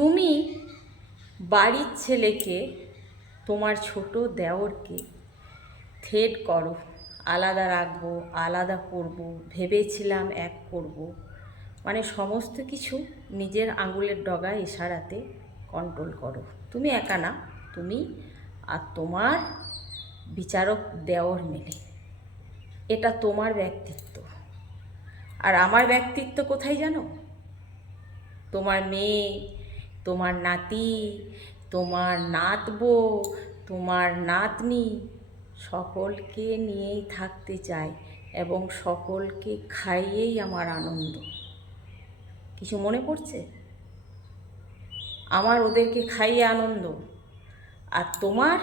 তুমি বাড়ির ছেলেকে, তোমার ছোট দেওরকে থ্রেট করো, আলাদা রাখবো, আলাদা করব, ভেবেছিলাম এক করব, মানে সমস্ত কিছু নিজের আঙুলের ডগা ইশারাতে কন্ট্রোল করো। তুমি একা না, তুমি আর তোমার বিচারক দেওর মিলে। এটা তোমার ব্যক্তিত্ব। আর আমার ব্যক্তিত্ব কোথায় জানো? তোমার মেয়ে, তোমার নাতি, তোমার নাতবো, তোমার নাতনি, সকলকে নিয়েই থাকতে চাই এবং সকলকে খাইয়েই আমার আনন্দ। কিছু মনে পড়ছে? আমার ওদেরকে খাইয়ে আনন্দ, আর তোমার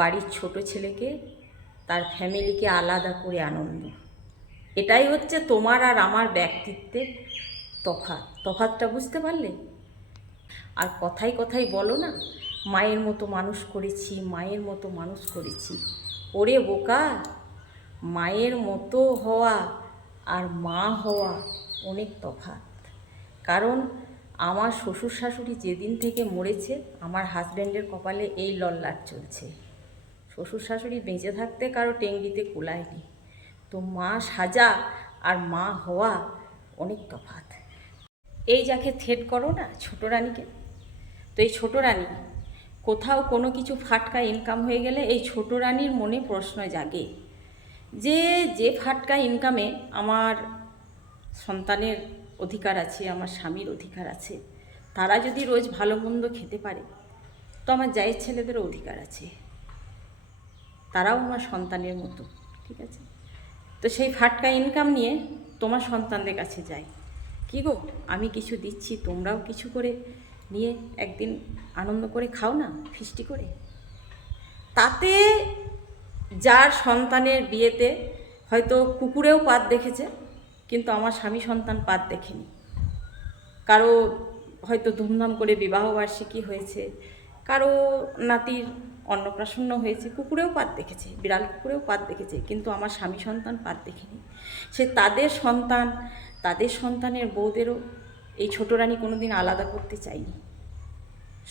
বাড়ির ছোট ছেলেকে, তার ফ্যামিলিকে আলাদা করে আনন্দ। এটাই হচ্ছে তোমার আর আমার ব্যক্তিত্বের তফাৎটা বুঝতে পারলে? আর কথায় কথায় বলো না, মায়ের মতো মানুষ করেছি, মায়ের মতো মানুষ করেছি। ওরে বোকা, মায়ের মতো হওয়া আর মা হওয়া অনেক তফাৎ। কারণ আমার শ্বশুর শাশুড়ি যেদিন থেকে মরেছে, আমার হাজব্যান্ডের কপালে এই লল্লাট চলছে। শ্বশুর শাশুড়ি বেঁচে থাকতে কারো টেঙ্গিতে কুলায়নি। তো মা সাজা আর মা হওয়া অনেক তফাৎ। এই যাকে থ্রেট করো না, ছোটো রানীকে, তো এই ছোটো রানী কোথাও কোনো কিছু ফাটকা ইনকাম হয়ে গেলে এই ছোটো রানীর মনে প্রশ্ন জাগে যে ফাটকা ইনকামে আমার সন্তানের অধিকার আছে, আমার স্বামীর অধিকার আছে, তারা যদি রোজ ভালো মন্দ খেতে পারে, তো আমার জায়ের ছেলেদেরও অধিকার আছে, তারাও আমার সন্তানের মতো, ঠিক আছে? তো সেই ফাটকা ইনকাম নিয়ে তোমার সন্তানদের কাছে যাই, কি গো আমি কিছু দিচ্ছি, তোমরাও কিছু করে নিয়ে একদিন আনন্দ করে খাও না, ফিস্টি করে। তাতে যার সন্তানের বিয়েতে হয়তো কুকুরেও পাত দেখেছে, কিন্তু আমার স্বামী সন্তান পাত দেখেনি। কারো হয়তো ধুমধাম করে বিবাহবার্ষিকী হয়েছে, কারো নাতির অন্নপ্রাশন হয়েছে, কুকুরেও পাত দেখেছে, বিড়াল কুকুরেও পাত দেখেছে, কিন্তু আমার স্বামী সন্তান পাত দেখেনি। সে তাদের সন্তান, তাদের সন্তানের বউদেরও এই ছোটো রানী কোনো দিন আলাদা করতে চায়নি।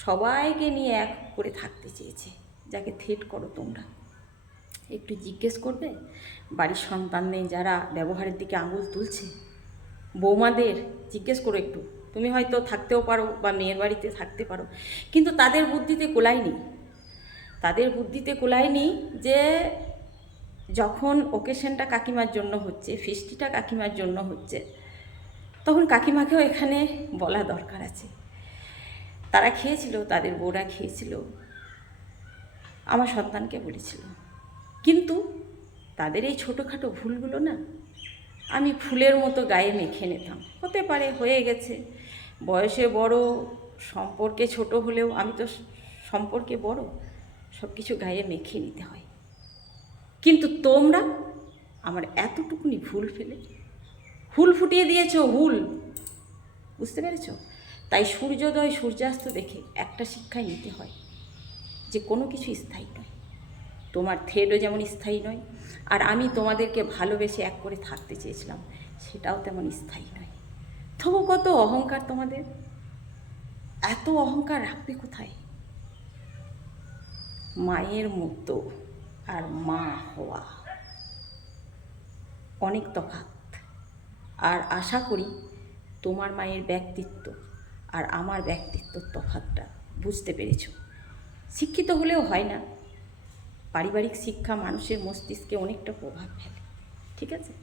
সবাইকে নিয়ে এক করে থাকতে চেয়েছে। যাকে থ্রেট করো তোমরা, একটু জিজ্ঞেস করবে বাড়ির সন্তান নেই যারা ব্যবহারের দিকে আঙুল তুলছে, বৌমাদের জিজ্ঞেস করো একটু। তুমি হয়তো থাকতেও পারো বা মেয়ের বাড়িতে থাকতে পারো, কিন্তু তাদের বুদ্ধিতে কোলায়নি। তাদের বুদ্ধিতে কোলায়নি যে যখন ওকেশনটা কাকিমার জন্য হচ্ছে, ফিস্টিটা কাকিমার জন্য হচ্ছে, তখন কাকিমাকেও এখানে বলা দরকার আছে। তারা খেয়েছিল, তাদের বউরা খেয়েছিল, আমার সন্তানকে বলেছিল, কিন্তু তাদের এই ছোটোখাটো ভুলগুলো না আমি ফুলের মতো গায়ে মেখে নিতাম। হতে পারে হয়ে গেছে, বয়সে বড়, সম্পর্কে ছোট হলেও আমি তো সম্পর্কে বড়, সব কিছু গায়ে মেখে নিতে হয়। কিন্তু তোমরা আমার এতটুকুনি ভুল ফেলে হুল ফুটিয়ে দিয়েছ, হুল, বুঝতে পেরেছ? তাই সূর্যোদয় সূর্যাস্ত দেখে একটা শিক্ষাই নিতে হয় যে কোনো কিছু স্থায়ী নয়। তোমার থ্রেডও যেমন স্থায়ী নয়, আর আমি তোমাদেরকে ভালোবেসে এক করে থাকতে চেয়েছিলাম, সেটাও তেমন স্থায়ী নয়। তবু কত অহংকার তোমাদের, এত অহংকার রাখবে কোথায়? মায়ের মতো আর মা হওয়া অনেক তফাৎ। আর আশা করি তোমার মায়ের ব্যক্তিত্ব আর আমার ব্যক্তিত্বর তফাৎটা বুঝতে পেরেছ। শিক্ষিত হলেও হয় না, পারিবারিক শিক্ষা মানুষের মস্তিষ্কে অনেকটা প্রভাব ফেলে, ঠিক আছে?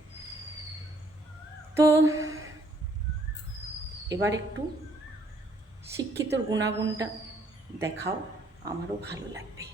তো এবার একটু শিক্ষিতর গুণাগুণটা দেখাও, আমারও ভালো লাগবে।